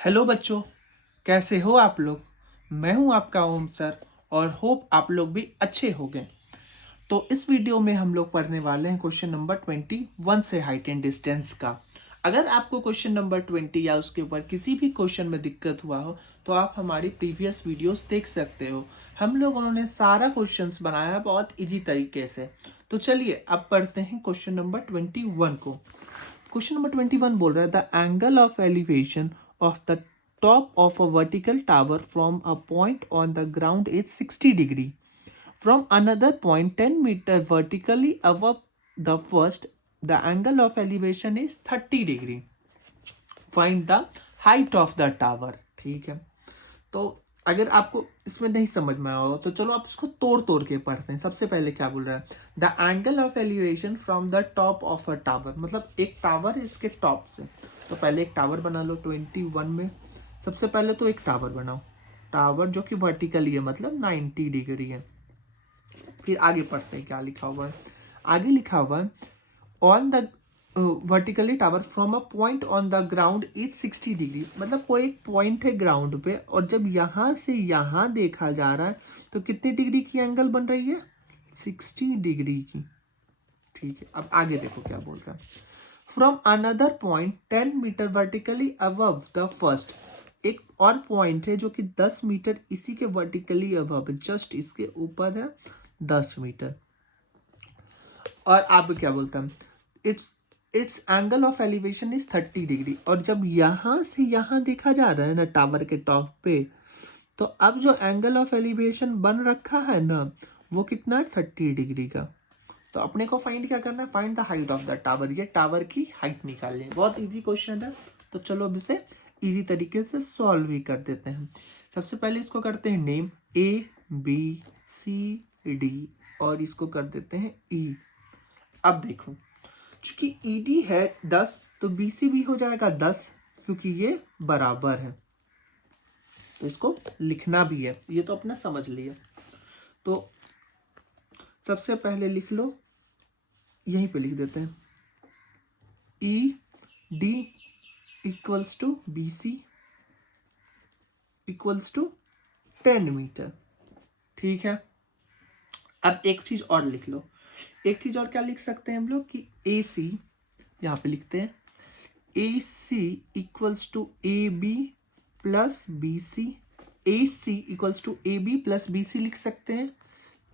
Hello बच्चों, कैसे हो आप लोग। मैं हूं आपका ओम सर और होप आप लोग भी अच्छे होंगे। तो इस वीडियो में हम लोग पढ़ने वाले हैं क्वेश्चन नंबर 21 से हाइट एंड डिस्टेंस का। अगर आपको क्वेश्चन नंबर 20 या उसके ऊपर किसी भी क्वेश्चन में दिक्कत हुआ हो तो आप हमारी प्रीवियस वीडियोस देख सकते हो। हम लोगों ने सारा क्वेश्चंस बनाया है बहुत इजी तरीके से। तो चलिए अब पढ़ते हैं क्वेश्चन नंबर 21 को। क्वेश्चन नंबर 21 बोल रहा है the angle of elevation of the top of a vertical tower from a point on the ground is 60 degree from another point 10 meter vertically above the first. The angle of elevation is 30 degree. Find the height of the tower. ठीक है, तो अगर आपको इसमें नहीं समझ में आया तो चलो आप इसको तोड़ तोड़ के पढ़ते हैं। सबसे पहले क्या बोल रहा है, the angle of elevation from the top of a tower, मतलब एक टावर है इसके टॉप से। तो पहले एक टावर बना लो 21 में। सबसे पहले तो एक टावर बनाओ, टावर जो कि वर्टिकली है मतलब 90 डिग्री है। फिर आगे पढ़ते हैं क्या लिखा हुआ है। आगे लिखा हुआ है on the vertically tower from a point on the ground is 60 degree, मतलब कोई एक पॉइंट है ग्राउंड पे और जब यहाँ से यहाँ देखा जा रहा है तो कितने डिग्री की एंगल बन रही है, 60 डिग्री की। ठीक है, अब आगे देखो क्या बोल रहा है। From another point 10 metre vertically above the first, एक और पॉइंट है जो कि 10 मीटर इसी के वर्टिकली अबव, जस्ट इसके ऊपर है 10 मीटर। और आप क्या बोलता है, it's it's angle of elevation is 30 degree. और जब यहाँ से यहाँ देखा जा रहा है ना टावर के टॉप पे, तो अब जो एंगल ऑफ एलिवेशन बन रखा है ना वो कितना है, 30 डिग्री का। तो अपने को फाइंड क्या करना है, find the height of the tower. ये टावर की हाइट निकालनी है, बहुत इजी क्वेश्चन है। तो चलो अब इसे इजी तरीके से सॉल्व भी कर देते हैं। सबसे पहले इसको करते हैं नेम ABCD और इसको कर देते हैं E। अब देखो, चूंकि ED है 10 तो BC भी हो जाएगा 10, क्योंकि ये बराबर है। तो इसको लिखना भी है, ये तो अपना समझ लिया। तो सबसे पहले लिख लो, यहीं पे लिख देते हैं ED equals to BC equals to 10 metre. ठीक है, अब एक चीज और लिख लो। एक चीज और क्या लिख सकते हैं हम लोग कि AC, यहाँ पे लिखते हैं AC equals to AB plus BC। AC equals to AB plus BC लिख सकते हैं।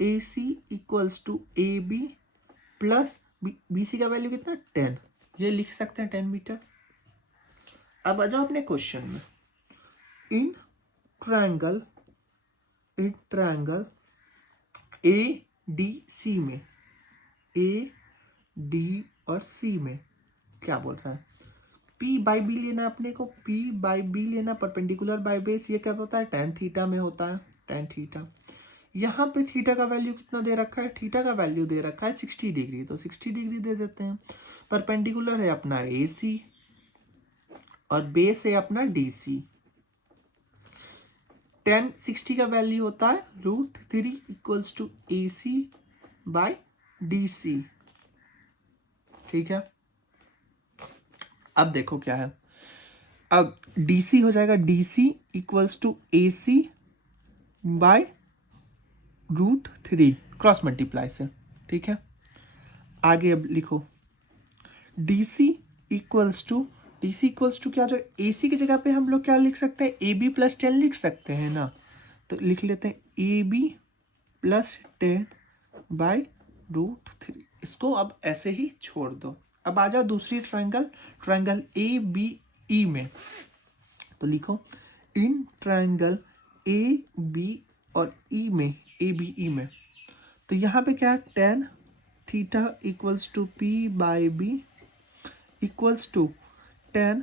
AC equals to AB plus BC का वैल्यू कितना, 10। ये लिख सकते हैं 10 मीटर। अब आ जाओ अपने क्वेश्चन में। इन ट्रायंगल ADC में, AD और C में क्या बोल रहा है, P बाई बी लेना है अपने को, P बाई बी लेना, परपेंडिकुलर बाई बेस। ये क्या होता है, टेन थीटा में होता है, टेन थीटा। यहाँ पे थीटा का वैल्यू कितना दे रखा है, थीटा का वैल्यू दे रखा है 60 डिग्री, तो 60 डिग्री दे देते हैं। परपेंडिकुलर है अपना AC और बेस है अपना DC। टेन 60 का वैल्यू होता है √3 equals to AC by DC। ठीक है, अब देखो क्या है, अब DC हो जाएगा DC equals to AC by √3 cross multiply से। ठीक है, आगे अब लिखो DC इक्वल्स टू क्या, जो AC की जगह पे हम लोग क्या लिख सकते हैं, AB प्लस 10 लिख सकते हैं ना। तो लिख लेते हैं AB प्लस 10 बाय √3। इसको अब ऐसे ही छोड़ दो। अब आ जाओ दूसरी ट्रायंगल ABE में। तो लिखो इन ट्रायंगल AB और E में, ABE में, तो यहाँ पे क्या है, tan theta equals to P by B equals to 10।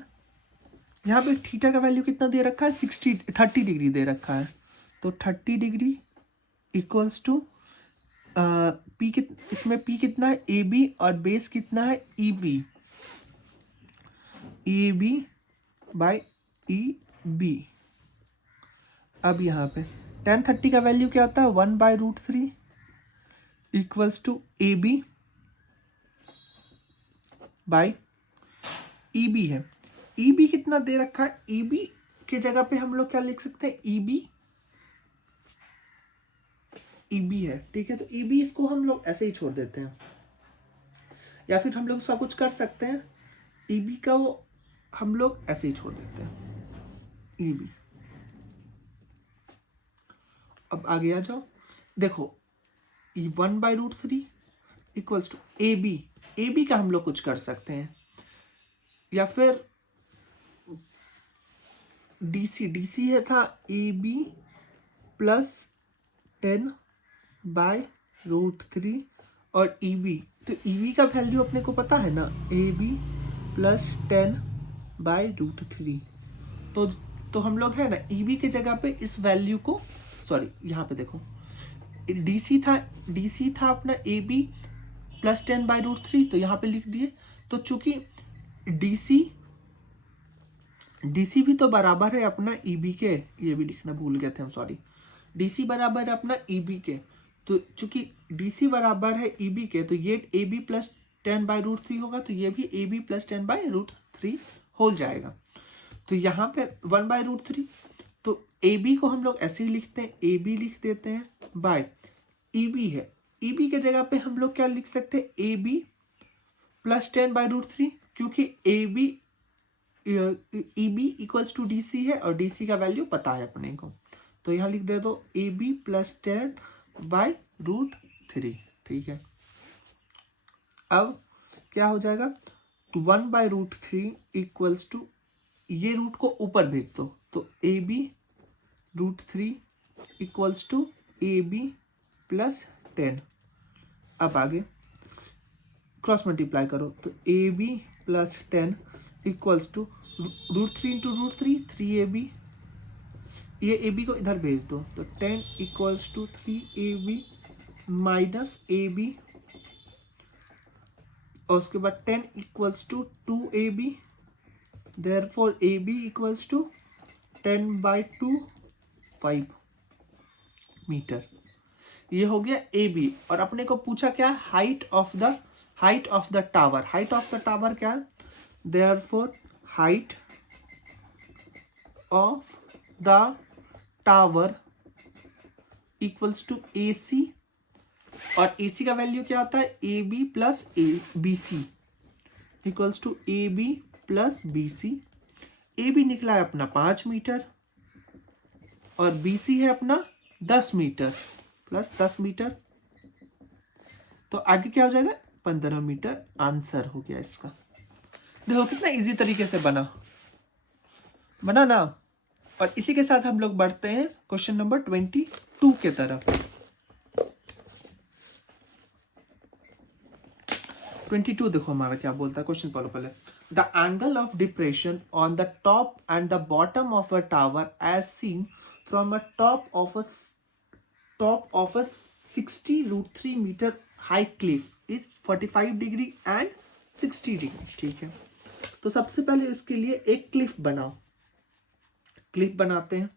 यहाँ पे थीटा का वैल्यू कितना दे रखा है, 30 डिग्री दे रखा है। तो 30 डिग्री इक्वल्स टू P इसमें P कितना है, AB और बेस कितना है, EB बाई EB। अब यहाँ पे टेन 30 का वैल्यू क्या होता है, 1 by √3 equals to AB by EB है। EB कितना दे रखा है, EB के जगह पे हम लोग क्या लिख सकते हैं, ईबी है, ठीक है। तो ईबी इसको हम लोग ऐसे ही छोड़ देते हैं, या फिर हम लोग उसका कुछ कर सकते हैं, ईबी का वो हम लोग ऐसे ही छोड़ देते हैं, ईबी। अब आगे आ जाओ, देखो 1/√3 इक्वल्स टू ए बी का हम लोग कुछ कर सकते हैं, या फिर डी सी है था AB प्लस 10/√3 और EB, तो EB का वैल्यू अपने को पता है ना, AB प्लस 10/√3। तो हम लोग है ना EB के जगह पे इस वैल्यू को, सॉरी यहाँ पे देखो DC था अपना AB प्लस 10/√3, तो यहाँ पे लिख दिए। तो चूंकि DC भी तो बराबर है अपना EB के, ये भी लिखना भूल गए थे हम, सॉरी। DC बराबर है अपना EB के, तो चूंकि DC बराबर है EB के, तो ये AB प्लस 10/√3 होगा, तो ये भी AB प्लस 10/√3 हो जाएगा। तो यहाँ पे 1/√3, तो AB को हम लोग ऐसे ही लिखते हैं, AB लिख देते हैं बाय EB है, EB के जगह पे हम लोग क्या लिख सकते हैं, AB प्लस 10/√3, क्योंकि EB इक्वल्स टू DC है और DC का वैल्यू पता है अपने को, तो यहाँ लिख दे दो AB प्लस 10/√3, ठीक है। अब क्या हो जाएगा, 1/√3 इक्वल्स टू, ये रूट को ऊपर भेज दो, तो AB√3 equals to AB plus 10। अब आगे क्रॉस मल्टीप्लाई करो, तो AB plus 10 equals to √3 into √3 3AB, ये AB को इधर भेज दो, तो 10 equals to 3AB minus AB, और उसके बाद 10 equals to 2AB, therefore AB equals to 10/2 5 metre. ये हो गया AB। और अपने को पूछा क्या, height of the tower. Height of the tower क्या है, therefore height of the tower equals to AC, और AC का वैल्यू क्या होता है, AB plus BC equals to AB plus BC। AB निकला है अपना 5 मीटर और BC है अपना 10 मीटर प्लस 10 मीटर, तो आगे क्या हो जाएगा, 15 मीटर आंसर हो गया इसका। देखो कितना इजी तरीके से बना ना। और इसी के साथ हम लोग बढ़ते हैं क्वेश्चन नंबर 22 के तरफ। 22 देखो हमारा क्या बोलता है, क्वेश्चन पढ़ो पहले। The angle of depression on the top and the bottom of a tower as seen from a top of a 60√3 metre high cliff is 45 degree and 60 degree, ठीक है। तो सबसे पहले इसके लिए एक क्लिफ बनाते हैं।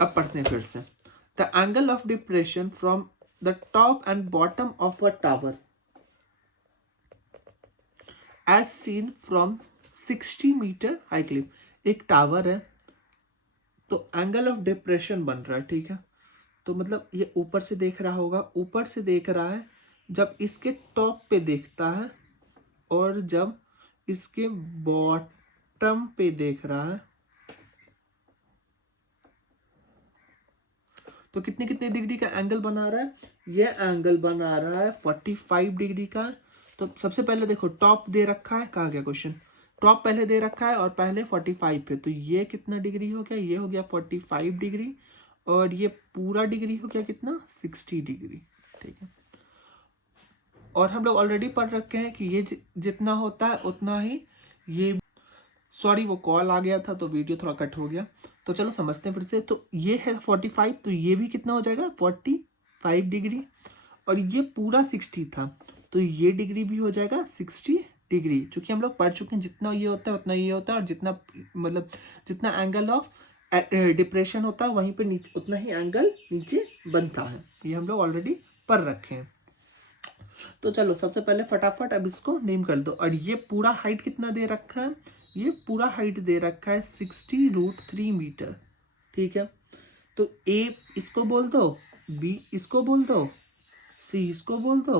अब पढ़ते हैं फिर से। The angle of depression from the top and bottom of a tower as seen from 60 metre high cliff. एक टावर है तो एंगल ऑफ डिप्रेशन बन रहा है, ठीक है। तो मतलब ये ऊपर से देख रहा होगा, ऊपर से देख रहा है जब इसके टॉप पे देखता है और जब इसके बॉटम पे देख रहा है, तो कितने कितने डिग्री का एंगल बना रहा है, ये एंगल बना रहा है 45 डिग्री का। तो सबसे पहले देखो टॉप दे रखा है, कहाँ गया क्वेश्चन, टॉप पहले दे रखा है और पहले 45 पे, तो ये कितना डिग्री हो गया, ये हो गया 45 डिग्री, और ये पूरा डिग्री हो गया कितना, 60 डिग्री, ठीक है। और हम लोग ऑलरेडी पढ़ रखे हैं कि ये जितना होता है उतना ही ये, सॉरी वो कॉल आ गया था तो वीडियो थोड़ा कट हो गया, तो चलो समझते हैं फिर से। तो ये है 45, तो ये भी कितना हो जाएगा 45 डिग्री, और ये पूरा 60 था, तो ये डिग्री भी हो जाएगा 60 डिग्री। चूंकि हम लोग पढ़ चुके हैं जितना ये होता है उतना ये होता है, और जितना मतलब जितना एंगल ऑफ डिप्रेशन होता है वहीं पे नीचे उतना ही एंगल नीचे बनता है, ये हम लोग ऑलरेडी पढ़ रखे हैं। तो चलो सबसे पहले फटाफट अब इसको नेम कर दो। और ये पूरा हाइट कितना दे रखा है, ये पूरा हाइट दे रखा है 60√3 मीटर। ठीक है, तो ए इसको बोल दो, बी इसको बोल दो, सी इसको बोल दो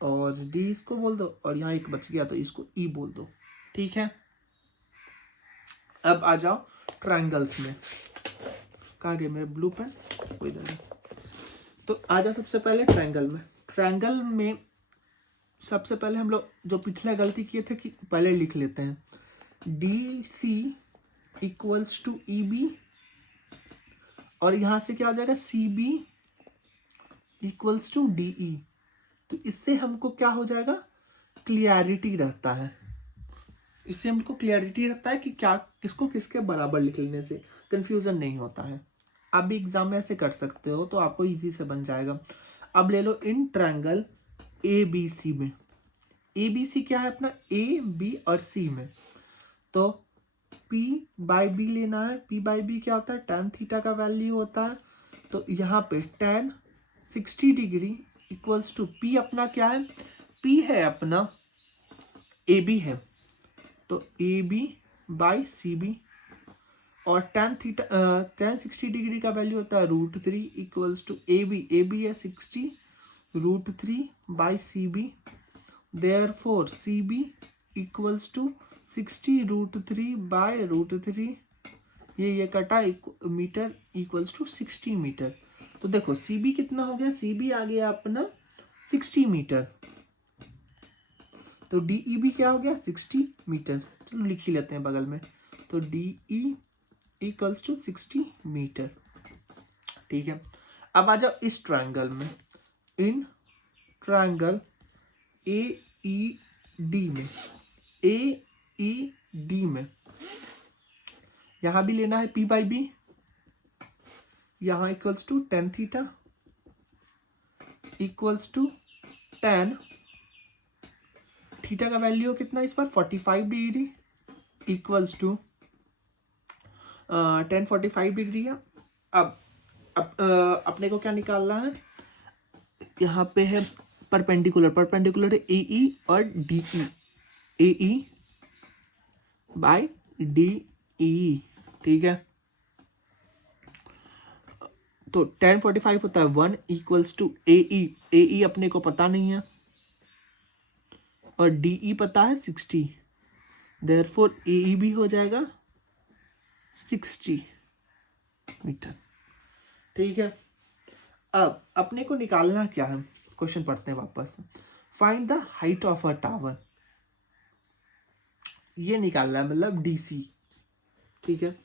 और डी इसको बोल दो, और यहाँ एक बच गया तो इसको ई बोल दो। ठीक है, अब आ जाओ ट्रायंगल्स में। कहाँ गए मेरे ब्लू पेन, कोई नहीं। तो आ जाओ सबसे पहले ट्रायंगल में। ट्रायंगल में सबसे पहले हम लोग जो पिछला गलती किए थे कि पहले लिख लेते हैं D C equals to E B, और यहाँ से क्या हो जाएगा C B equals to D E. तो इससे हमको क्या हो जाएगा, क्लियरिटी रहता है। इससे हमको क्लियरिटी रहता है कि क्या किसको किसके बराबर लिख लेने से कंफ्यूजन नहीं होता है। आप भी एग्जाम में ऐसे कर सकते हो तो आपको इजी से बन जाएगा। अब ले लो in triangle A B C में, ए बी सी क्या है अपना, ए बी और सी में, तो P बाई बी लेना है। P बाई बी क्या होता है, tan थीटा का वैल्यू होता है। तो यहाँ पे tan 60 degree equals to P अपना क्या है, P है अपना ए बी है, तो A B by C B, और tan 60 डिग्री का वैल्यू होता है √3 इक्वल्स टू ए बी है 60 √3 by C B. Therefore C B equals to 60√3 by √3, ये कटा मीटर इक्वल्स टू 60 मीटर। तो देखो सी बी कितना हो गया, सी बी आ गया अपना 60 मीटर, तो डी ई बी क्या हो गया 60 मीटर। चलो लिख ही लेते हैं बगल में, तो D E equals to 60 metre. ठीक है, अब आ जाओ इस ट्रायंगल में, in triangle A E D में, ए ई डी में यहां भी लेना है P बाई बी, यहां equals to tan theta equals to tan theta का वैल्यू कितना इस पर 45 degree equals to tan 45 degree है। अब अपने को क्या निकालना है, यहाँ पे है परपेंडिकुलर है ए ई और D E, A E by D E. ठीक है, तो tan 45 होता है 1 इक्वल्स टू ए ई अपने को पता नहीं है और डी ई पता है 60, देयरफॉर ए ई भी हो जाएगा 60 मीटर। ठीक है, अब अपने को निकालना क्या है, क्वेश्चन पढ़ते हैं वापस। Find the height of a tower, ये निकालना है मतलब डीसी। ठीक है,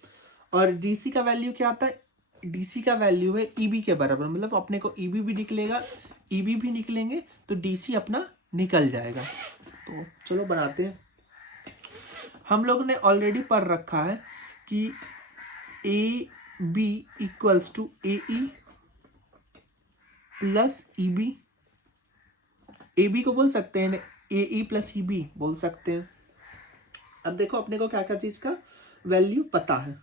और डीसी का वैल्यू क्या आता है, डीसी का वैल्यू है ईबी के बराबर, मतलब अपने को ईबी भी निकलेगा, ईबी भी निकलेंगे तो डीसी अपना निकल जाएगा। तो चलो बनाते हैं। हम लोग ने ऑलरेडी पढ़ रखा है कि A B equals to A E plus E B, A B को बोल सकते हैं A E plus E B बोल सकते हैं। अब देखो अपने को क्या क्या चीज का वैल्यू पता है,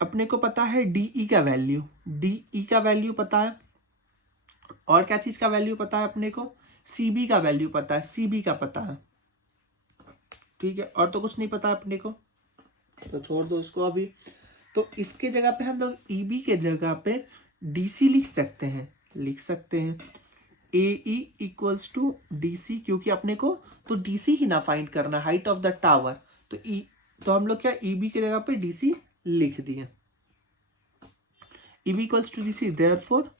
अपने को पता है डीई का वैल्यू, डीई का वैल्यू पता है, और क्या चीज का वैल्यू पता है अपने को, सीबी का वैल्यू पता है, सीबी का पता है। ठीक है, और तो कुछ नहीं पता अपने को, तो छोड़ दो इसको अभी। तो इसके जगह पे हम लोग ईबी के जगह पे डीसी लिख सकते हैं, A E equals to D C, क्योंकि अपने को तो डीसी ही ना फाइंड करना, हाइट ऑफ द टावर, तो तो हम लोग क्या ईबी के जगह पे डीसी लिख दिए, EB equals to DC, therefore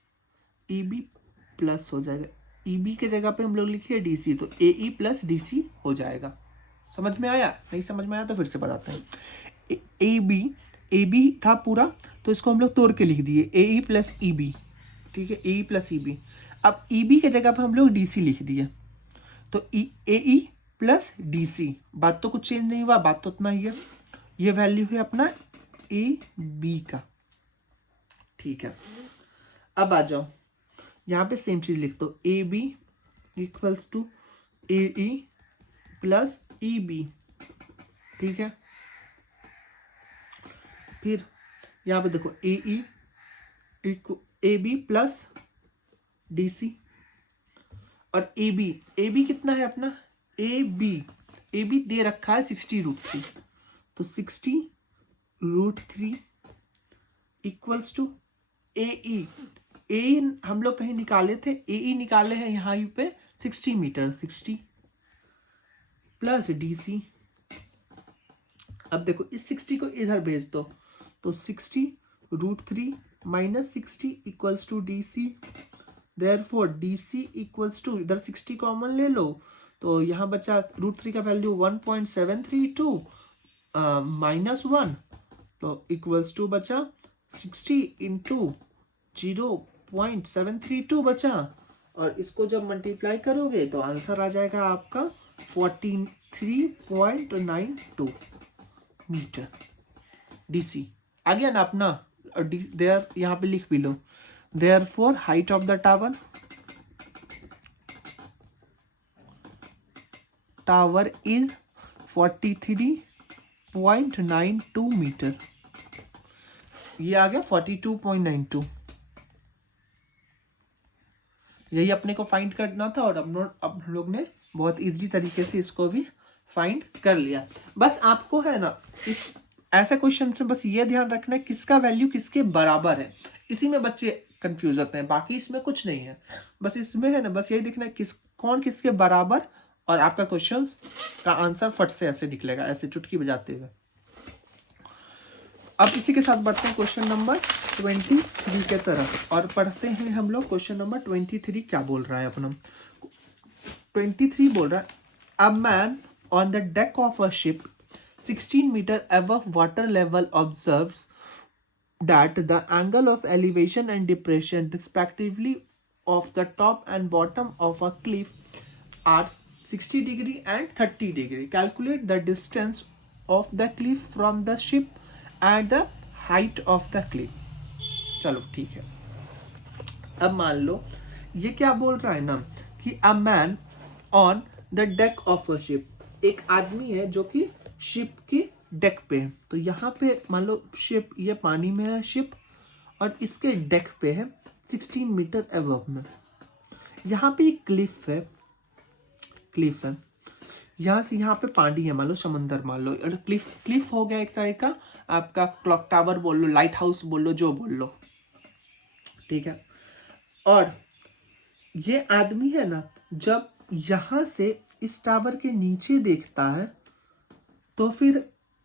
EB plus हो जाएगा, ईबी के जगह पे हम लोग लिखिए डीसी, तो ए ई प्लस डीसी हो जाएगा। समझ में आया, नहीं समझ में आया तो फिर से बताते हैं। ए बी था पूरा, तो इसको हम लोग तोड़ के लिख दिए ए ई प्लस ई बी। ठीक है, ए ई प्लस ई बी, अब ई बी के जगह पर हम लोग डी सी लिख दिए, तो ए ई प्लस डी सी, बात तो कुछ चेंज नहीं हुआ, बात तो उतना ही है, ये वैल्यू है अपना ए बी का। ठीक है, अब आ जाओ यहाँ पे सेम चीज लिख दो, A B equals to A E plus E B. ठीक है, फिर यहाँ पे देखो A E A B plus D C, और ए बी कितना है अपना, ए बी दे रखा है 60√3, तो 60√3 इक्वल्स टू ए हम लोग कहीं निकाले थे, ए निकाले हैं यहाँ पे 60 मीटर, 60 प्लस डी सी। अब देखो इस 60 को इधर भेज दो, तो 60√3 minus 60 equals to D C. Therefore D C equals to, इधर 60 कॉमन ले लो, तो यहाँ बचा √3 का वैल्यू 1.732 माइनस 1, तो इक्वल्स टू बचा 60 इंटू 0.732 बचा, और इसको जब मल्टीप्लाई करोगे तो आंसर आ जाएगा आपका 43.92 मीटर डीसी। आ गया ना अपना, देयर यहाँ पे लिख भी लो, therefore height of the tower is 43.92 metre. ये आ गया 42.92। यही अपने को फाइंड करना था, और अब हम लोग ने बहुत इजी तरीके से इसको भी फाइंड कर लिया। बस आपको है ना इस ऐसे क्वेश्चन में बस ये ध्यान रखना है किसका वैल्यू किसके बराबर है, इसी में बच्चे कंफ्यूज होते हैं, बाकी इसमें कुछ नहीं है। बस इसमें है ना बस यही देखना है कौन किसके बराबर, और आपका क्वेश्चन का आंसर फट से ऐसे निकलेगा, ऐसे चुटकी बजाते हुए। अब इसी के साथ बढ़ते हैं क्वेश्चन नंबर 23 के तरफ, और पढ़ते हैं हम लोग क्वेश्चन नंबर 23 क्या बोल रहा है अपना। 23 बोल रहा है, a man on the deck of a ship 16 metre above water level observes that the angle of elevation and depression respectively of the top and bottom of a cliff are 60 degree and 30 degree. Calculate the distance of the cliff from the ship and the height of the cliff. चलो ठीक है। अब मान लो ये क्या बोल रहा है ना कि अ man on the deck of a ship, एक आदमी है जो कि शिप की डेक पे है। तो यहाँ पे मान लो शिप ये पानी में है शिप, और इसके डेक पे है 16 मीटर अबव में। यहाँ पे एक क्लिफ है यहाँ से यहाँ पे पानी है, मान लो समंदर मान लो, और क्लिफ हो गया एक तरह का आपका क्लॉक टावर बोल लो, लाइट हाउस बोल लो, जो बोल लो, ठीक है। और ये आदमी है ना जब यहाँ से इस टावर के नीचे देखता है तो फिर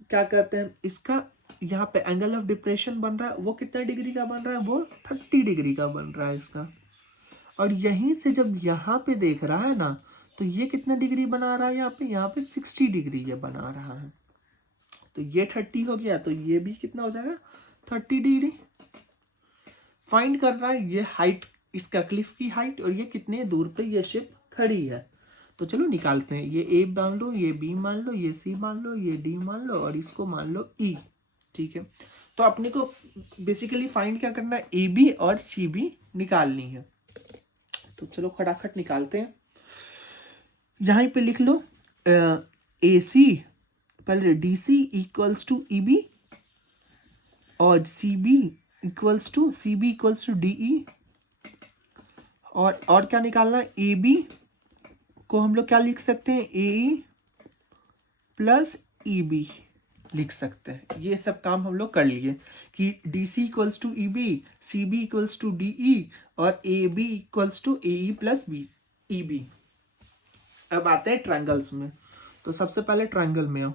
क्या कहते हैं, इसका यहाँ पे एंगल ऑफ डिप्रेशन बन रहा है, वो कितना डिग्री का बन रहा है, वो 30 डिग्री का बन रहा है इसका। और यहीं से जब यहाँ पे देख रहा है ना तो ये कितना डिग्री बना रहा है, यहाँ पे 60 डिग्री ये बना रहा है। तो ये 30 हो गया, तो ये भी कितना हो जाएगा 30 डिग्री। फाइंड कर रहा है ये हाइट, इसका क्लिफ की हाइट, और ये कितने दूर पे ये शिप खड़ी है। तो चलो निकालते हैं, ये ए मान लो, ये बी मान लो, ये सी मान लो, ये डी मान लो, और इसको मान लो ई, ठीक है। तो अपने को बेसिकली फाइंड क्या करना है, ए बी और सी बी निकालनी है। तो चलो खटाखट निकालते हैं। यहाँ पे लिख लो ए सी, पहले D C equals to E B, और C B equals to D E, और क्या निकालना है, ए बी को हम लोग क्या लिख सकते हैं, ए प्लस ई बी लिख सकते हैं। ये सब काम हम लोग कर लिए कि D C equals to E B, C B equals to D E, और A B equals to A E plus B E B. अब आते हैं ट्रायंगल्स में। तो सबसे पहले ट्रायंगल में आओ,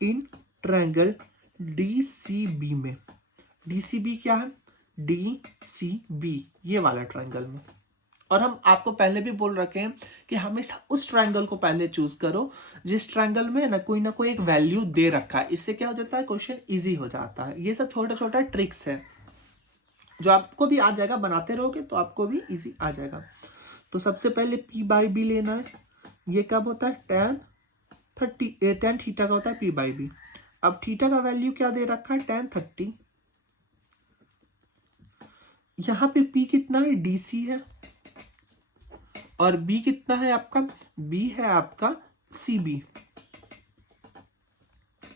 in triangle D C B में, डी सी बी क्या है, डी सी बी, ये वाला ट्रायंगल में। और हम आपको पहले भी बोल रखे हैं कि हमेशा उस ट्रायंगल को पहले चूज करो जिस ट्रायंगल में ना कोई एक वैल्यू दे रखा है। इससे क्या हो जाता है, क्वेश्चन इजी हो जाता है। ये सब छोटा छोटा ट्रिक्स है जो आपको भी आ जाएगा, बनाते रहोगे तो आपको भी इजी आ जाएगा। तो सबसे पहले पी बाई बी लेना है। ये कब होता है, tan थीटा का होता है पी बाई बी। अब थीटा का वैल्यू क्या दे रखा है, tan 30। यहाँ पे पी कितना है, डी सी है, और बी कितना है आपका, बी है आपका सी बी।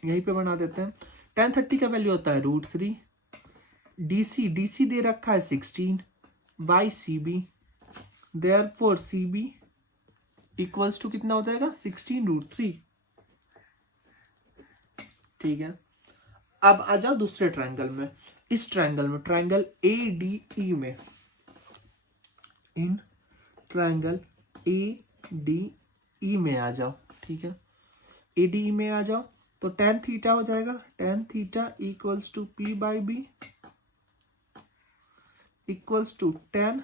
यहीं पे बना देते हैं। tan 30 का वैल्यू होता है √3। डी सी दे रखा है 16, by C B, therefore C B equals to कितना हो जाएगा 16√3। ठीक है, अब आ जाओ दूसरे ट्रायंगल में। इस ट्रायंगल में, ट्रायंगल ए डी ई में, in triangle A D E में आ जाओ। ठीक है, ए डी ई में आ जाओ तो टेन थीटा हो जाएगा, tan theta equals to P by B equals to tan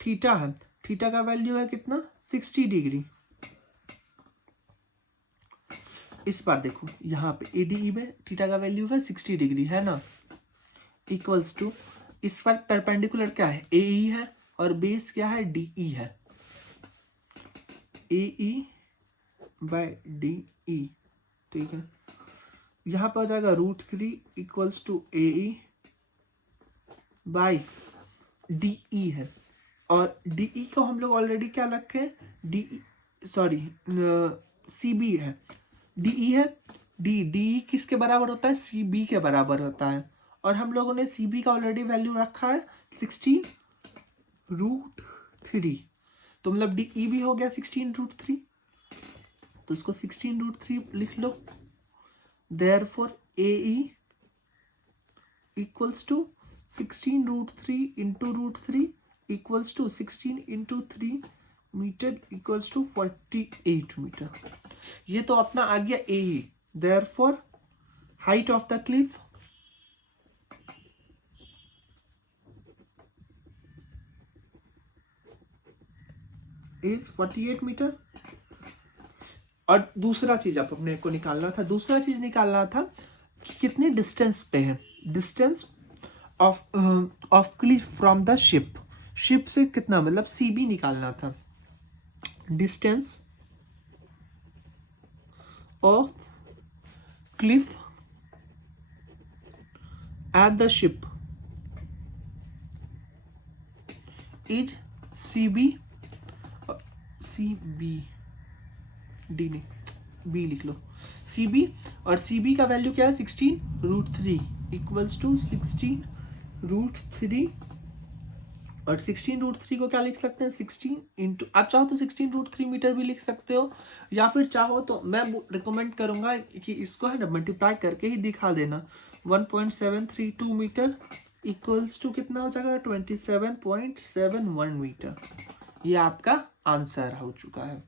theta है, थीटा का वैल्यू है कितना 60 डिग्री। इस बार देखो यहाँ पे एडीई में थीटा का वैल्यू है 60 डिग्री है ना, इक्वल्स टू इस पर परपेंडिकुलर क्या है एई है और बेस क्या है डीई है, एई बाय डीई। ठीक है, यहाँ पे हो जाएगा √3 equals to AE by DE है, और डीई को हम लोग ऑलरेडी क्या रखे हैं, डीई सॉरी सी बी है, डीई है, डी किसके बराबर होता है सी बी के बराबर होता है, और हम लोगों ने सी बी का ऑलरेडी वैल्यू रखा है 16√3, तो मतलब डीई भी हो गया 16√3, तो इसको 16√3 लिख लो। Therefore AE equals to 16√3 into √3 equals to 16 into 3 metre equals to 48 metre. ये तो अपना आ गया ए ही। Therefore height of the cliff is 48 metre. और दूसरा चीज आप अपने को निकालना था, दूसरा चीज निकालना था कि कितने डिस्टेंस पे है, distance of cliff from the ship, ship से कितना मतलब सी बी निकालना था, distance of cliff at the ship is C B D नहीं बी लिख लो, सी बी, और सी बी का वैल्यू क्या है 16√3 इक्वल्स टू 16√3, और 16√3 को क्या लिख सकते हैं 16 इंटू, आप चाहो तो 16√3 मीटर भी लिख सकते हो, या फिर चाहो तो मैं रिकमेंड करूंगा कि इसको है ना मल्टीप्लाई करके ही दिखा देना, 1.732 मीटर इक्वल्स टू कितना हो जाएगा 27.71 मीटर। ये आपका आंसर हो चुका है।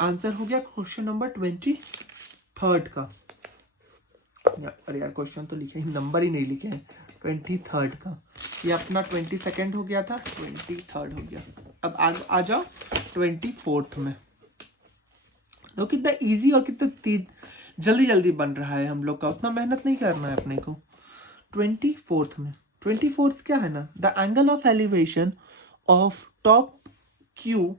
आंसर हो गया क्वेश्चन नंबर 23 का। अरे यार क्वेश्चन तो लिखे ही, नंबर ही नहीं लिखे हैं, 23 का। ये अपना 22 हो गया था, 23 हो गया। अब आ जाओ 24 में। तो कितना इजी और कितना तेज जल्दी जल्दी बन रहा है हम लोग का, उतना मेहनत नहीं करना है अपने को। 24 में, 24 क्या है ना, the angle of elevation of top Q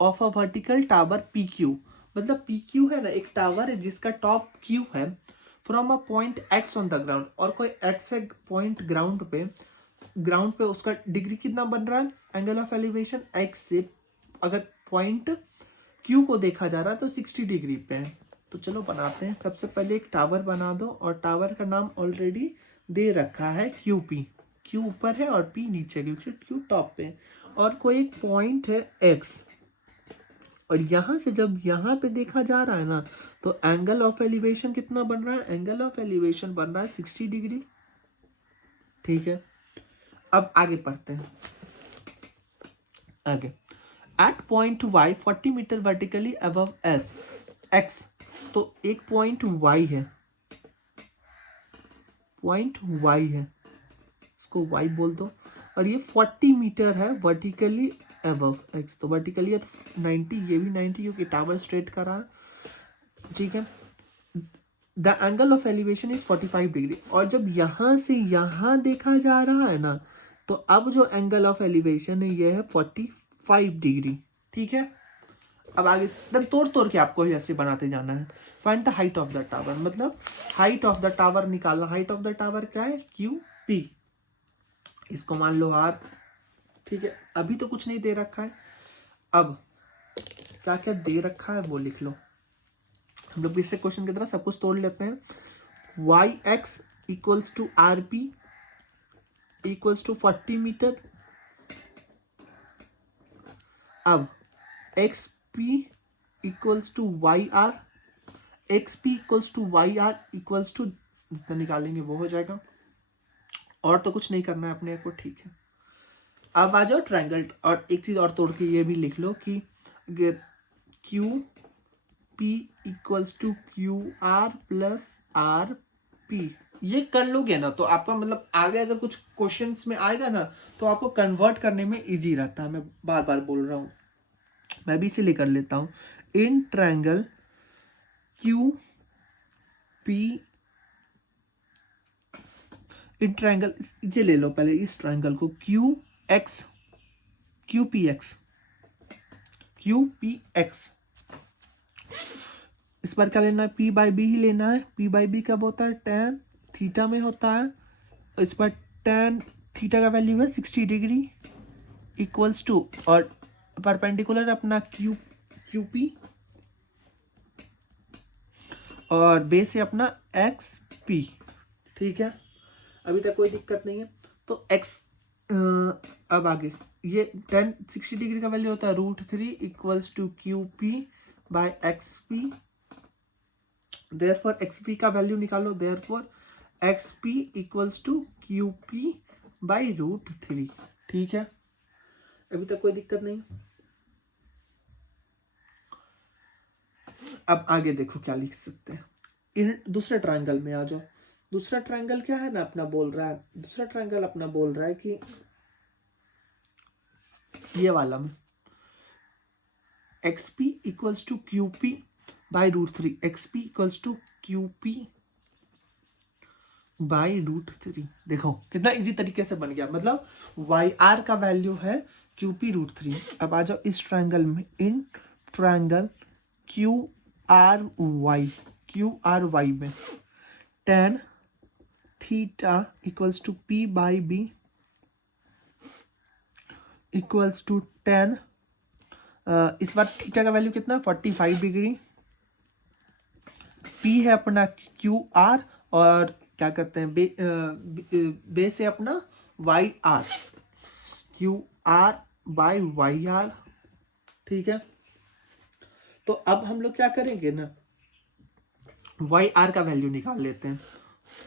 of a vertical tower P Q, मतलब पी क्यू है ना एक टावर है जिसका टॉप क्यू है, from a point x on the ground, और कोई एक्स है पॉइंट ग्राउंड पे उसका डिग्री कितना बन रहा है, एंगल ऑफ एलिवेशन एक्स से अगर पॉइंट क्यू को देखा जा रहा है तो 60 डिग्री पे है। तो चलो बनाते हैं, सबसे पहले एक टावर बना दो, और टावर का नाम ऑलरेडी दे रखा है क्यू पी, क्यू ऊपर है और पी नीचे, क्योंकि क्यू टॉप पे, और कोई एक पॉइंट है एक्स, और यहां से जब यहाँ पे देखा जा रहा है ना तो एंगल ऑफ एलिवेशन कितना बन रहा है, एंगल ऑफ एलिवेशन बन रहा है 60 डिग्री। ठीक है, अब आगे पढ़ते हैं। आगे at point y 40 metre vertically above S X, तो एक पॉइंट y है, पॉइंट y है, इसको y बोल दो, और ये 40 मीटर है वर्टिकली अबव एक्स, तो वर्टिकली है तो 90, ये भी 90 क्योंकि टावर स्ट्रेट कर रहा है। ठीक है, the angle of elevation is 45 degree, और जब यहाँ से यहाँ देखा जा रहा है ना तो अब जो एंगल ऑफ एलिवेशन है ये है 45 डिग्री। ठीक है, अब आगे एकदम तोड़ के आपको ऐसे बनाते जाना है। Find the height of the tower, मतलब हाइट ऑफ द टावर निकालना। हाइट ऑफ द टावर क्या है क्यू पी, इसको मान लो आर। ठीक है, अभी तो कुछ नहीं दे रखा है, अब क्या क्या दे रखा है वो लिख लो। हम लोग पिछले क्वेश्चन की तरह सब कुछ तोड़ लेते हैं। Y X equals to R P equals to 40 metre. अब X P equals to Y R, X P equals to Y R equals to जितना निकालेंगे वो हो जाएगा, और तो कुछ नहीं करना है अपने को, ठीक है। अब आ जाओ ट्रायंगल, और एक चीज और तोड़ के ये भी लिख लो कि Q P equals to Q R plus R P. ये कर लोगे ना तो आपका मतलब आगे अगर कुछ क्वेश्चंस में आएगा ना तो आपको कन्वर्ट करने में इजी रहता है। मैं बार बार बोल रहा हूँ, मैं भी इसीलिए कर लेता हूँ। इन triangle Q P, in triangle ये ले लो पहले, इस ट्रायंगल को Q x, Q P x, Q P x, इस बार क्या लेना है, पी बाई बी ही लेना है। पी बाई बी कब होता है, tan थीटा में होता है। इस बार tan थीटा का वैल्यू है 60 डिग्री इक्वल्स टू, और परपेंडिकुलर अपना क्यू पी, और बेस है अपना एक्स पी, ठीक है। अभी तक कोई दिक्कत नहीं है। तो एक्स, अब आगे ये tan 60 डिग्री का वैल्यू होता है √3 equals to Q P by X P. Therefore X P का वैल्यू निकालो, therefore X P equals to Q P by √3, ठीक है। अभी तक कोई दिक्कत नहीं। अब आगे देखो क्या लिख सकते हैं। इन दूसरे ट्रायंगल में आ जाओ। दूसरा ट्रायंगल क्या है ना अपना बोल रहा है, दूसरा ट्रायंगल अपना बोल रहा है कि ये वाला में X P equals to Q P by √3, X P equals to Q P by √3। देखो कितना इजी तरीके से बन गया, मतलब वाई आर का वैल्यू है क्यू पी √3। अब आ जाओ इस ट्रायंगल में, in triangle Q R Y, Q R Y में tan theta equals to P by B equals to tan, इस बार थीटा का वैल्यू कितना, 45 डिग्री। पी है अपना क्यू आर, और क्या कहते हैं बेस है अपना Y R, Q R by Y R, ठीक है। तो अब हम लोग क्या करेंगे ना, वाई आर का वैल्यू निकाल लेते हैं।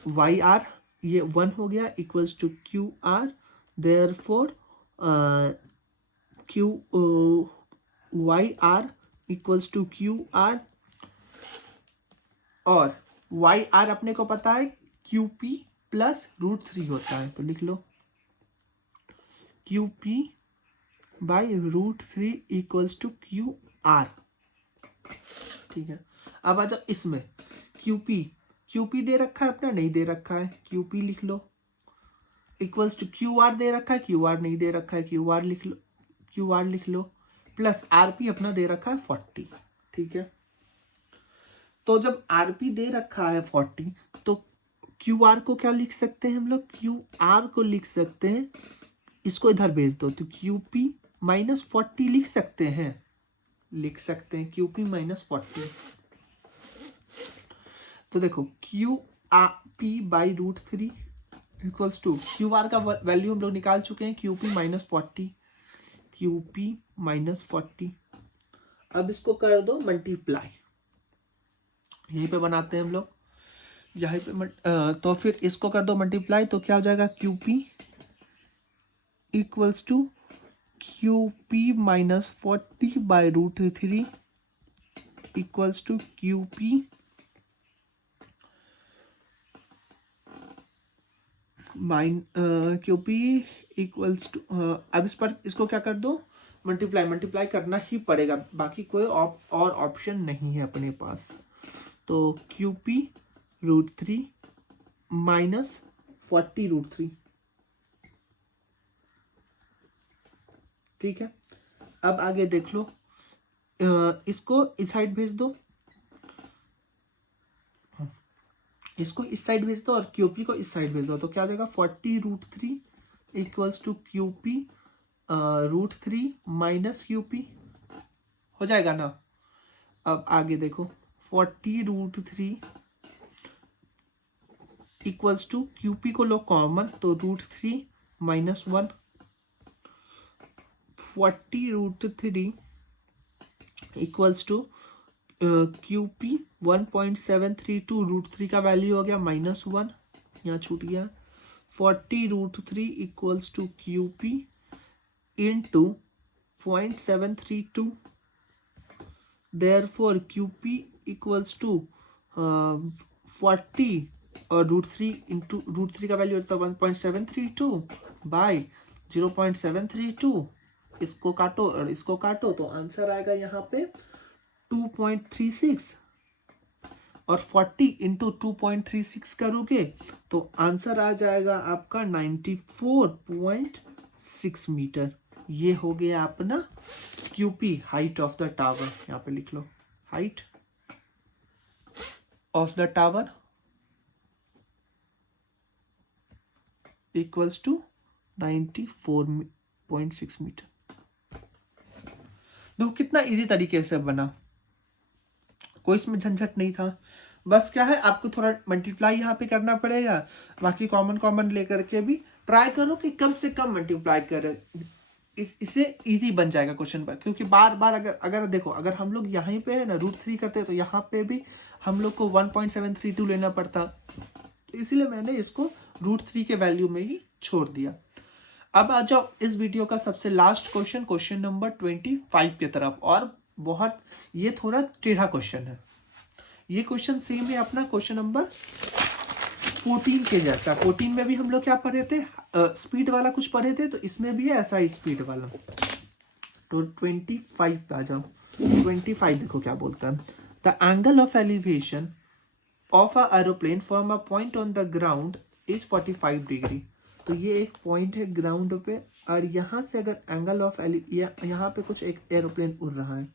वाई आर ये 1 हो गया equals to Q R, therefore Q Y R equals to Q R, और वाई आर अपने को पता है क्यू पी प्लस √3 होता है, तो लिख लो Q P by √3 equals to Q R, ठीक है। अब आ जाओ इसमें क्यू पी दे रखा है अपना, नहीं दे रखा है, क्यू पी लिख लो इक्वल्स टू क्यू आर दे रखा है, क्यू आर नहीं दे रखा है, क्यू आर लिख लो, क्यू आर लिख लो, प्लस आर पी अपना दे रखा है 40, ठीक है। तो जब आर पी दे रखा है 40, तो क्यू आर को क्या लिख सकते हैं हम लोग, क्यू आर को लिख सकते हैं, इसको इधर भेज दो तो क्यू पी माइनस 40 लिख सकते हैं, लिख सकते हैं क्यू पी माइनस 40। तो देखो Q R P by √3 equals to, Q R का वैल्यू हम लोग निकाल चुके हैं, Q P minus 40, Q P minus 40। अब इसको कर दो मल्टीप्लाई, यहीं पे बनाते हैं हम लोग, यहाँ पे तो फिर इसको कर दो मल्टीप्लाई, तो क्या हो जाएगा, Q P equals to Q P minus 40 by √3 equals to Q P Q P equals to, अब इस पर इसको क्या कर दो मल्टीप्लाई करना ही पड़ेगा, बाकी कोई और ऑप्शन नहीं है अपने पास। तो क्यू पी √3 माइनस 40 √3, ठीक है। अब आगे देख लो, इसको इस साइड भेज दो, इसको इस साइड भेज दो, और क्यूपी को इस साइड भेज दो, तो क्या हो जाएगा 40 √3 equals to QP √3 minus QP, हो जाएगा ना। अब आगे देखो 40 √3 इक्वल्स टू क्यूपी को लो कॉमन, तो √3 -1, 40√3 इक्वल्स टू QP 1.732, √3 का वैल्यू हो गया -1, यहाँ छूट गया। 40√3 equals to QP into 0.732, therefore QP equals to 40 और √3 इंटू √3 का वैल्यू होता है 1.732 बाई 0.732। इसको काटो और इसको काटो तो आंसर आएगा यहाँ पे 2.36, और 40 इंटू 2.36 करोगे तो आंसर आ जाएगा आपका 94.6 मीटर। ये हो गया अपना QP, height of the tower. यहाँ पे लिख लो, height of the tower equals to 94.6 metre. देखो कितना इजी तरीके से बना, कोई इसमें झंझट नहीं था। बस क्या है, आपको थोड़ा मल्टीप्लाई यहाँ पे करना पड़ेगा, बाकी कॉमन लेकर के भी ट्राई करो कि कम से कम मल्टीप्लाई करें, इससे इजी बन जाएगा क्वेश्चन पर। क्योंकि बार बार अगर देखो, अगर हम लोग यहाँ पे है ना √3 करते हैं तो यहाँ पे भी हम लोग को 1.732 लेना पड़ता, तो इसीलिए मैंने इसको √3 के वैल्यू में ही छोड़ दिया। अब आ जाओ इस वीडियो का सबसे लास्ट क्वेश्चन, क्वेश्चन नंबर 25 की तरफ। और बहुत ये थोड़ा टेढ़ा क्वेश्चन है। ये क्वेश्चन सेम है अपना क्वेश्चन नंबर 14 के जैसा। 14 में भी हम लोग क्या पढ़े थे, स्पीड वाला कुछ पढ़े थे, तो इसमें भी है ऐसा ही स्पीड वाला। तो 25 पे आ जाओ। 25 देखो क्या बोलता है, the angle of elevation of a aeroplane from a point on the ground is 45 degree. तो ये एक पॉइंट है ग्राउंड पे, और यहाँ से अगर एंगल ऑफ यहाँ पे कुछ एक एरोप्लेन उड़ रहा है,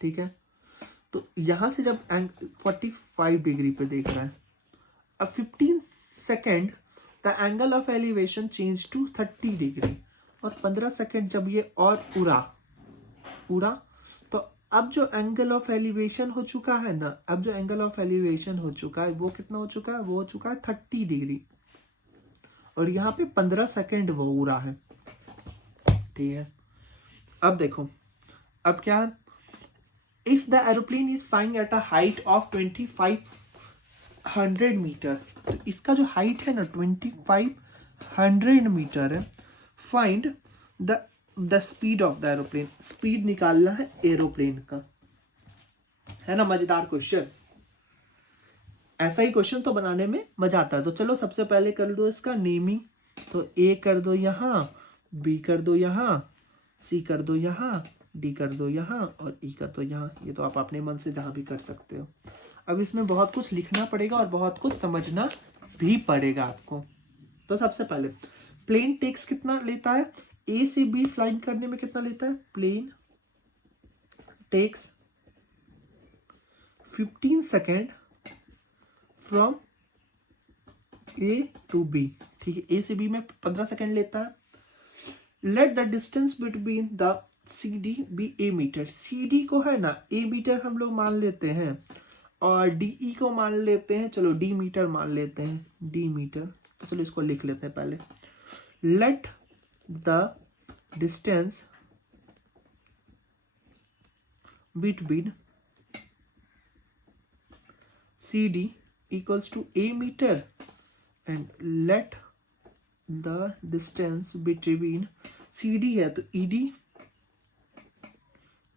ठीक है। तो यहाँ से जब 45 डिग्री पे देख रहा है, अब 15 second the angle of elevation change to 30 degree, और 15 सेकेंड जब ये और उड़ा तो अब जो एंगल ऑफ एलिवेशन हो चुका है ना, अब जो एंगल ऑफ एलिवेशन हो चुका है वो कितना हो चुका है, वो हो चुका है 30 डिग्री, और यहाँ पे 15 सेकेंड वो उड़ा है, ठीक है। अब देखो, अब क्या है, if the aeroplane is flying at a height of 2500 metre, तो इसका जो हाइट है ना 2500 मीटर है। Find the speed of the aeroplane, speed निकालना है एरोप्लेन का, है ना। मजेदार क्वेश्चन, ऐसा ही क्वेश्चन तो बनाने में मजा आता है। तो चलो सबसे पहले कर दो इसका नेमिंग, तो ए कर दो यहाँ, बी कर दो यहाँ, सी कर दो यहाँ, डी कर दो यहाँ, और ई कर दो यहाँ। ये तो आप अपने मन से जहाँ भी कर सकते हो। अब इसमें बहुत कुछ लिखना पड़ेगा और बहुत कुछ समझना भी पड़ेगा आपको। तो सबसे पहले प्लेन टेक्स कितना लेता है, ए से बी फ्लाइंग करने में कितना लेता है, plane takes 15 second from A to B, ठीक है। ए से बी में 15 सेकेंड लेता है। Let the distance between the C D B A metre, C D को है ना ए मीटर हम लोग मान लेते हैं, और डी ई को मान लेते हैं, चलो डी मीटर मान लेते हैं, डी मीटर। तो चलो इसको लिख लेते हैं पहले। Let the distance between C D equals to A metre, and let the distance between C D है तो E D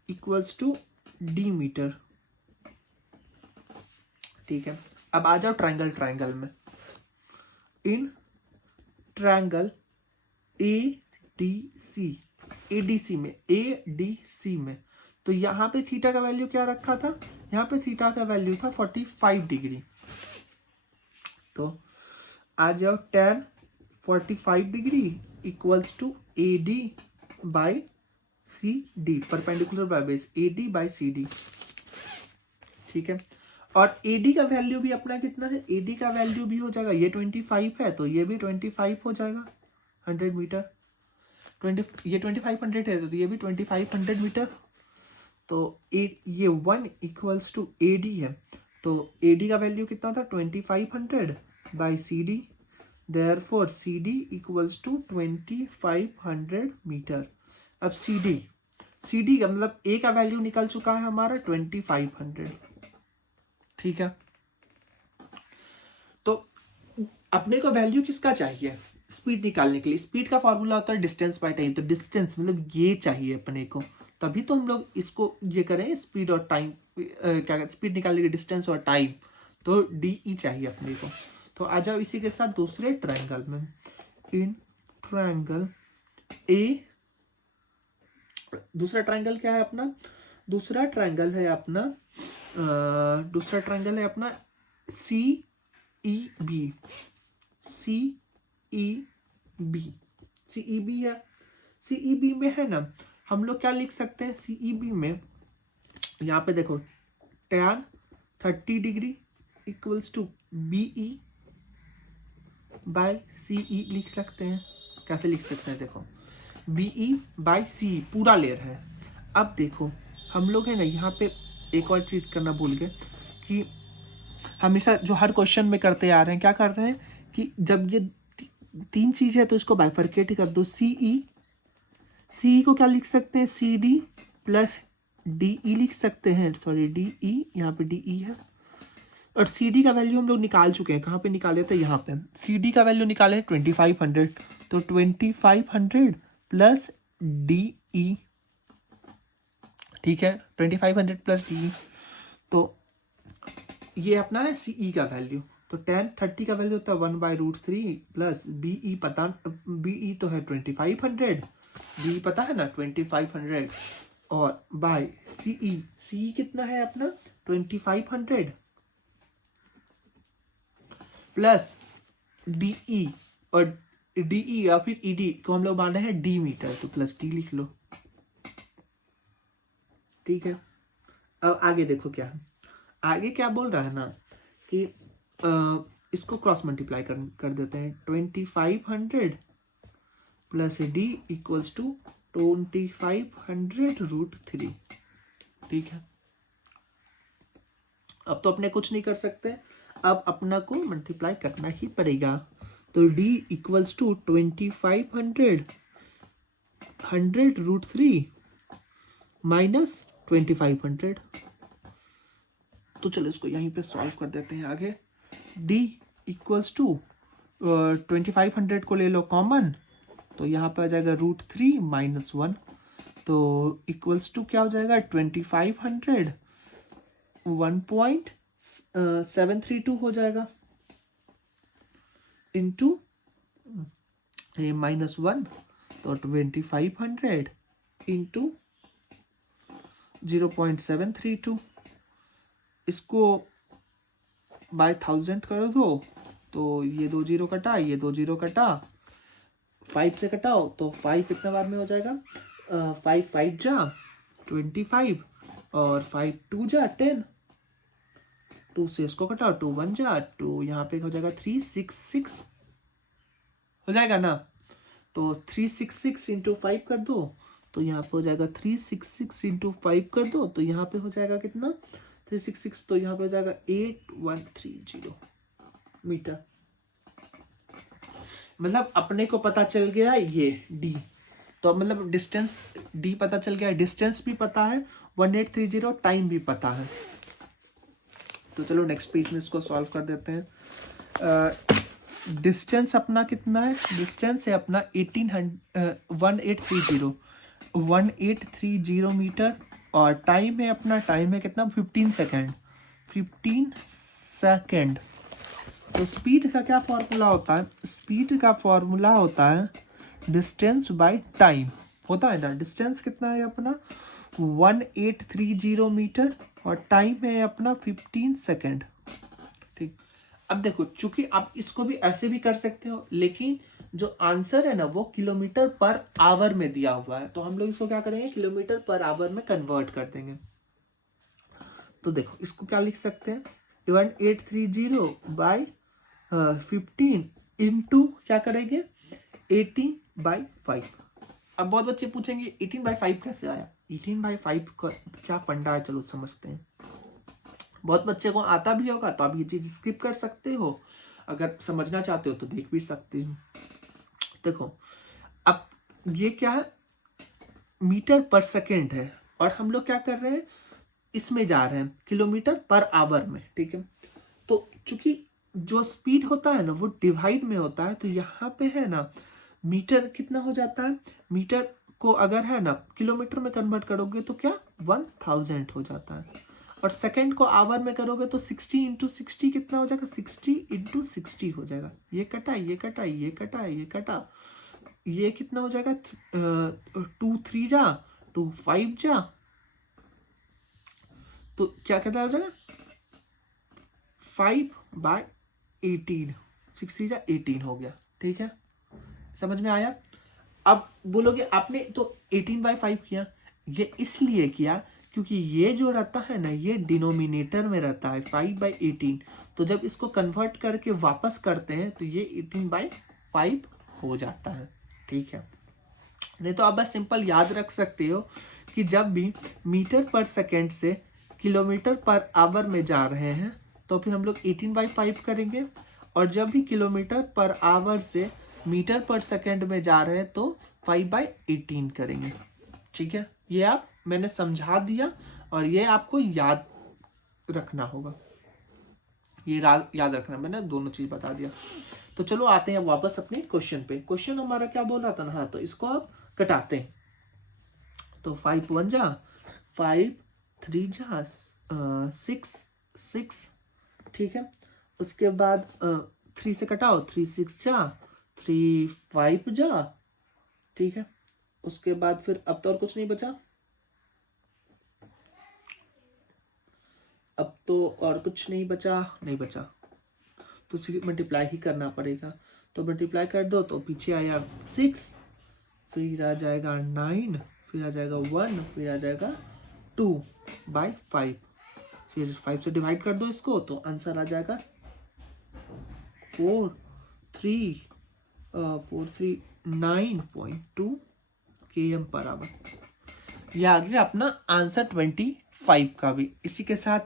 equals to D metre, ठीक है। अब आ जाओ ट्रायंगल में। इन ट्रायंगल एडीसी में तो यहाँ पे थीटा का वैल्यू क्या रखा था, यहाँ पे थीटा का वैल्यू था 45 डिग्री। तो आ जाओ tan 45 degree equals to A D by C D, perpendicular by base, A D by C D, ठीक है। और ए डी का वैल्यू भी अपना कितना है, ए डी का वैल्यू भी हो जाएगा, ये 25 है तो ये भी 25 हो जाएगा 100 मीटर। ये 2500 है तो ये भी 2500 मीटर। तो ये 1 इक्वल्स टू ए डी है, तो ए डी का वैल्यू कितना था 2500 by C D, therefore C D equals to 2500 metre. अब सी डी का मतलब ए का वैल्यू निकल चुका है हमारा 2500, ठीक है। तो अपने को वैल्यू किसका चाहिए, स्पीड निकालने के लिए। स्पीड का फॉर्मूला होता है डिस्टेंस बाय टाइम, तो डिस्टेंस मतलब ये चाहिए अपने को, तभी तो हम लोग इसको ये करें स्पीड और टाइम, क्या स्पीड निकालने के डिस्टेंस और टाइम, तो डी ई चाहिए अपने को। तो आ जाओ इसी के साथ दूसरे ट्रायंगल में। इन ट्रायंगल ए, दूसरा ट्रायंगल क्या है अपना, दूसरा ट्रायंगल है अपना सी ई बी, सी ई बी है। सी ई बी में है ना, हम लोग क्या लिख सकते हैं सी ई बी में, यहाँ पे देखो tan 30 degree equals to B E by C E लिख सकते हैं। कैसे लिख सकते हैं, देखो बी ई बाय सी पूरा लेयर है। अब देखो हम लोग है ना यहाँ पे एक और चीज़ करना भूल गए कि हमेशा जो हर क्वेश्चन में करते आ रहे हैं, क्या कर रहे हैं कि जब ये तीन चीज़ है तो इसको बाइफरकेट ही कर दो। सी ई को क्या लिख सकते हैं, C D plus D E लिख सकते हैं, सॉरी डी ई, यहाँ पे डी ई है। और सी डी का वैल्यू हम लोग निकाल चुके हैं, कहाँ पे निकाले थे, यहाँ पे सी डी का वैल्यू निकाले 2500, तो 2500 प्लस डी ई, ठीक है 2500 प्लस डी ई, तो ये अपना है सी ई का वैल्यू। तो tan 30 का वैल्यू होता है 1/√3 प्लस बी ई, पता बी ई तो है 2500, बी पता है ना 2500, और बाय सी ई कितना है अपना 2500 प्लस डी ई, और डी ई या फिर ई डी को हम लोग मान रहे हैं डी मीटर, तो प्लस डी लिख लो, ठीक है। अब आगे देखो क्या है, आगे क्या बोल रहा है ना कि इसको क्रॉस मल्टीप्लाई कर देते हैं। 2500 प्लस डी इक्वल्स टू 2500√3, ठीक है। अब तो अपने कुछ नहीं कर सकते, अब अपना को मल्टीप्लाई करना ही पड़ेगा। तो d इक्वल्स टू 2500 माइनस 2500, तो चलो इसको यहीं पे सॉल्व कर देते हैं आगे। d इक्वल्स टू 2500 को ले लो कॉमन, तो यहाँ पे आ जाएगा √3 माइनस 1, तो इक्वल्स टू क्या हो जाएगा 2500 1.732 हो जाएगा, इंटू ये माइनस 1, तो 2500 इंटू 0.732, इसको बाय 1000 कर दो, तो ये 2 0 कटा, ये 2 0 कटा, 5 से कटाओ तो 5 कितना बार में हो जाएगा, 5 5 जा 25, और 5 2 जा 10, 2 से इसको कटाओ, 2 1 जा 2, यहाँ पे हो जाएगा 366 हो जाएगा ना, तो 366 इंटू 5 कर दो, तो यहाँ पे हो जाएगा 366 इंटू 5 कर दो, तो यहाँ पे हो जाएगा कितना 366, तो यहाँ पे हो जाएगा 8130 मीटर। मतलब अपने को पता चल गया ये d, तो मतलब डिस्टेंस d पता चल गया, डिस्टेंस भी पता है 1830, टाइम भी पता है। तो चलो नेक्स्ट पेज में इसको सॉल्व कर देते हैं। डिस्टेंस अपना कितना है, डिस्टेंस है अपना 1830 मीटर, और टाइम है अपना, टाइम है कितना 15 सेकेंड। तो स्पीड का क्या फॉर्मूला होता है, स्पीड का फॉर्मूला होता है डिस्टेंस बाय टाइम, होता है ना। डिस्टेंस कितना है अपना 1830 मीटर, और टाइम है अपना 15 सेकेंड, ठीक। अब देखो चूंकि आप इसको भी ऐसे भी कर सकते हो, लेकिन जो आंसर है ना वो किलोमीटर पर आवर में दिया हुआ है, तो हम लोग इसको क्या करेंगे किलोमीटर पर आवर में कन्वर्ट कर देंगे। तो देखो इसको क्या लिख सकते हैं 1830 बाय 15 इंटू क्या करेंगे 18/5। अब बहुत बच्चे पूछेंगे 18/5 कैसे आया, 18/5 का क्या फंडा है, चलो समझते हैं। बहुत बच्चे को आता भी होगा तो आप ये चीज स्किप कर सकते हो, अगर समझना चाहते हो तो देख भी सकते हो। देखो अब ये क्या है, मीटर पर सेकेंड है और हम लोग क्या कर रहे हैं, इसमें जा रहे हैं किलोमीटर पर आवर में, ठीक है। तो चूंकि जो स्पीड होता है ना वो डिवाइड में होता है, तो यहाँ पे है ना मीटर कितना हो जाता है, मीटर को अगर है ना किलोमीटर में कन्वर्ट करोगे तो क्या 1000 हो जाता है, और सेकंड को आवर में करोगे तो 60 इंटू 60 कितना हो जाएगा, 60 इंटू 60 हो जाएगा। ये कटा, ये कटा, ये कटा, ये कटा, ये कितना हो जाएगा, 2 3 जा 2 5 जा, तो क्या कहता हो जाएगा 5/18, 6 जा 18 हो गया, ठीक है। समझ में आया। अब बोलोगे आपने तो 18/5 किया, ये इसलिए किया क्योंकि ये जो रहता है ना ये डिनोमिनेटर में रहता है 5/18, तो जब इसको कन्वर्ट करके वापस करते हैं तो ये 18/5 हो जाता है, ठीक है। नहीं तो आप बस सिंपल याद रख सकते हो कि जब भी मीटर पर सेकेंड से किलोमीटर पर आवर में जा रहे हैं तो फिर हम लोग 18/5 करेंगे, और जब भी किलोमीटर पर आवर से मीटर पर सेकेंड में जा रहे हैं तो 5/18 करेंगे, ठीक है। ये आप मैंने समझा दिया और ये आपको याद रखना होगा, ये याद रखना, मैंने दोनों चीज बता दिया। तो चलो आते हैं वापस अपने क्वेश्चन पे। क्वेश्चन हमारा क्या बोल रहा था ना, हाँ तो इसको आप कटाते हैं, तो 5 1 जा 5, 3 जा 6 6, ठीक है। उसके बाद 3 से कटाओ, 3 6 जा 3 5 जा, ठीक है। उसके बाद फिर अब तो और कुछ नहीं बचा, अब तो और कुछ नहीं बचा, नहीं बचा, तो सिर्फ मल्टीप्लाई ही करना पड़ेगा। तो मल्टीप्लाई कर दो तो पीछे आया 6, फिर आ जाएगा 9, फिर आ जाएगा 1, फिर आ जाएगा 2/5, फिर 5 से डिवाइड कर दो इसको तो आंसर आ जाएगा 439.2 km पर आवर। यह आ गया अपना आंसर 25 का भी। इसी के साथ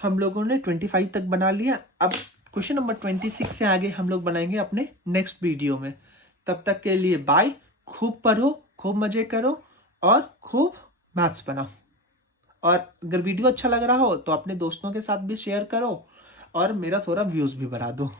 हम लोगों ने 25 तक बना लिया। अब क्वेश्चन नंबर 26 से आगे हम लोग बनाएंगे अपने नेक्स्ट वीडियो में। तब तक के लिए बाय। खूब पढ़ो, खूब मजे करो और खूब मैथ्स बनाओ। और अगर वीडियो अच्छा लग रहा हो तो अपने दोस्तों के साथ भी शेयर करो और मेरा थोड़ा व्यूज़ भी बढ़ा दो।